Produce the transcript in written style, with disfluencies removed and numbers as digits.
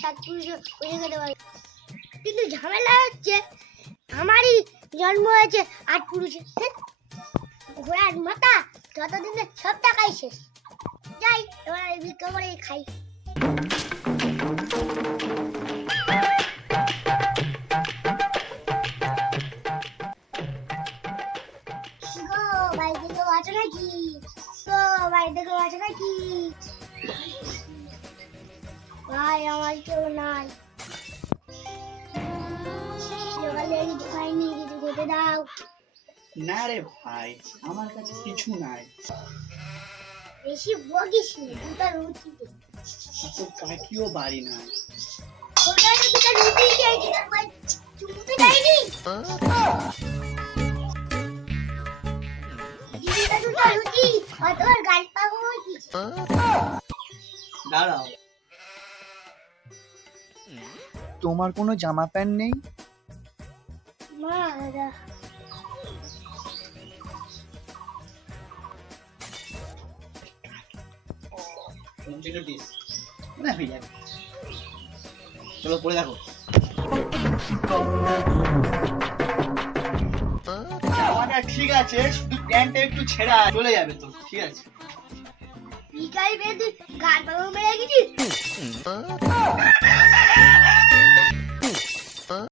সাত পুরুষে বসে খেতে পারি, কিন্তু ঝামেলা হচ্ছে আমারই জন্ম হয়েছে আট পুরুষে। ঘোড়ার মাথা যতদিনে সব টাকাই শেষ। যাই এবার আমি ভিক্ষা করে খাই। বাড়িতে কেউ আছে নাকি? বাড়িতে কেউ আছে নাকি? ভাই আমার কেউ নাই, সকালে কিছু খাইনি, কিছু খেতে দাও। না রে ভাই, আমার কাছে কিছু নাই। বেশি বকিস নি, দুটো রুটি দে। তোর কাকিও বাড়ি নাই। ওটা দুটো রুটি খেয়েছি, তারপর চুমুতে দেয়নি। দুটো রুটি আর তোর গাল পাবো কি? দাঁড়াও, তোমার কোনো জামা প্যান্ট নেই? মা দাদা চলো পরে দেখো। জামাটা ঠিক আছে, শুধু প্যান্টটা একটু ছেঁড়া, চলে যাবে তো, ঠিক আছে। বিকাল বেদ গাল পাবো মেরে গেছিস।